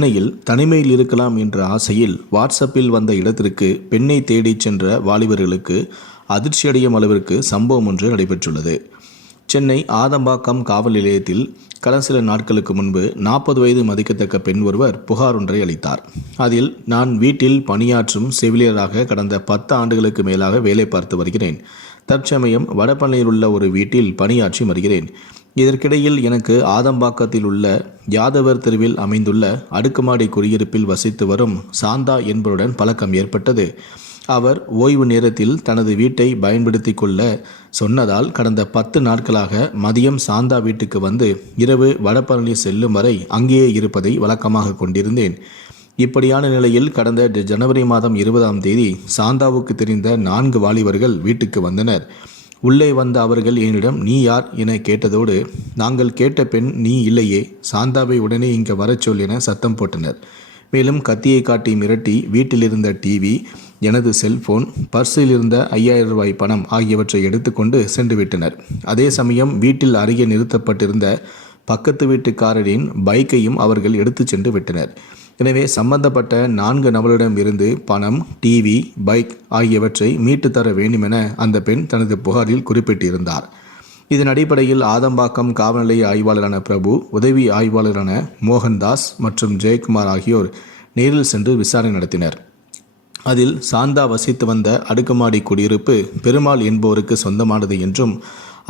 சென்னையில் தனிமையில் இருக்கலாம் என்ற ஆசையில் வாட்ஸ்அப்பில் வந்த இடத்திற்கு பெண்ணை தேடிச் சென்ற வாலிபர்களுக்கு அதிர்ச்சியடையும் அளவிற்கு சம்பவம் ஒன்று நடைபெற்றுள்ளது. சென்னை ஆதம்பாக்கம் காவல் நிலையத்தில் கடந்த சில நாட்களுக்கு முன்பு நாற்பது வயது மதிக்கத்தக்க பெண் ஒருவர் புகார் ஒன்றை அளித்தார். அதில் நான் வீட்டில் பணியாற்றும் செவிலியராக கடந்த பத்து ஆண்டுகளுக்கு மேலாக வேலை பார்த்து வருகிறேன். தற்சமயம் வடபழனியில் உள்ள ஒரு வீட்டில் பணியாற்றி வருகிறேன். இதற்கிடையில் எனக்கு ஆதம்பாக்கத்தில் உள்ள யாதவர் தெருவில் அமைந்துள்ள அடுக்குமாடி குடியிருப்பில் வசித்து வரும் சாந்தா என்பவருடன் பழக்கம் ஏற்பட்டது. அவர் ஓய்வு நேரத்தில் தனது வீட்டை பயன்படுத்தி கொள்ள சொன்னதால் கடந்த பத்து நாட்களாக மதியம் சாந்தா வீட்டுக்கு வந்து இரவு வடபழனி செல்லும் வரை அங்கேயே இருப்பதை வழக்கமாக கொண்டிருந்தேன். இப்படியான நிலையில் கடந்த ஜனவரி மாதம் இருபதாம் தேதி சாந்தாவுக்கு தெரிந்த நான்கு வாலிபர்கள் வீட்டுக்கு வந்தனர். உள்ளே வந்த அவர்கள் என்னிடம் நீ யார்? என கேட்டதோடு நாங்கள் கேட்ட பெண் நீ இல்லையே. சாந்தாவை உடனே இங்கே வரச் சொல் என சத்தம் போட்டனர். மேலும் கத்தியை காட்டி மிரட்டி வீட்டில் இருந்த டிவி எனது செல்போன் பர்ஸில் இருந்த ஐயாயிரம் ரூபாய் பணம் ஆகியவற்றை எடுத்துக்கொண்டு சென்று விட்டனர். அதே சமயம் வீட்டில் அருகே நிறுத்தப்பட்டிருந்த பக்கத்து வீட்டுக்காரரின் பைக்கையும் அவர்கள் எடுத்துச் சென்று விட்டனர். எனவே சம்பந்தப்பட்ட நான்கு நபரிடம் இருந்து பணம் டிவி பைக் ஆகியவற்றை மீட்டு தர வேண்டுமென அந்த பெண் தனது புகாரில் குறிப்பிட்டிருந்தார். இதன் அடிப்படையில் ஆதம்பாக்கம் காவல் நிலைய ஆய்வாளரான பிரபு உதவி ஆய்வாளரான மோகன்தாஸ் மற்றும் ஜெயக்குமார் ஆகியோர் நேரில் சென்று விசாரணை நடத்தினர். அதில் சாந்தா வசித்து வந்த அடுக்குமாடி குடியிருப்பு பெருமாள் என்பவருக்கு சொந்தமானது என்றும்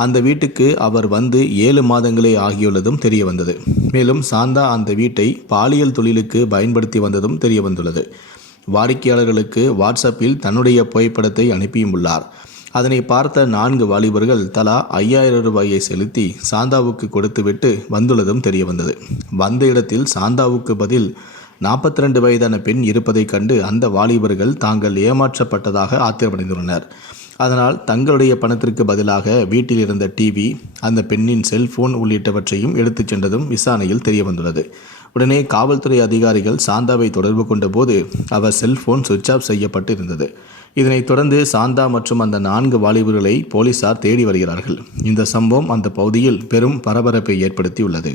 அந்த வீட்டுக்கு அவர் வந்து ஏழு மாதங்களே ஆகியுள்ளதும் தெரிய வந்தது மேலும் சாந்தா அந்த வீட்டை பாலியல் தொழிலுக்கு பயன்படுத்தி வந்ததும் தெரிய வந்துள்ளது வாடிக்கையாளர்களுக்கு வாட்ஸ்அப்பில் தன்னுடைய புகைப்படத்தை அனுப்பியும் உள்ளார். அதனை பார்த்த நான்கு வாலிபர்கள் தலா ஐயாயிரம் ரூபாயை செலுத்தி சாந்தாவுக்கு கொடுத்துவிட்டு வந்துள்ளதும் தெரிய வந்தது வந்த இடத்தில் சாந்தாவுக்கு பதில் நாற்பத்தி ரெண்டு வயதான பெண் இருப்பதைக் கண்டு அந்த வாலிபர்கள் தாங்கள் ஏமாற்றப்பட்டதாக ஆத்திரமடைந்துள்ளனர். அதனால் தங்களுடைய பணத்திற்கு பதிலாக வீட்டில் இருந்த டிவி அந்த பெண்ணின் செல்போன் உள்ளிட்டவற்றையும் எடுத்துச் சென்றதும் விசாரணையில் தெரியவந்துள்ளது. உடனே காவல்துறை அதிகாரிகள் சாந்தாவை தொடர்பு கொண்டபோது அவர் செல்போன் சுவிட்ச் ஆஃப் செய்யப்பட்டு இருந்தது இதனைத் தொடர்ந்து சாந்தா மற்றும் அந்த நான்கு வாலிபர்களை போலீசார் தேடி வருகிறார்கள். இந்த சம்பவம் அந்த பகுதியில் பெரும் பரபரப்பை ஏற்படுத்தியுள்ளது.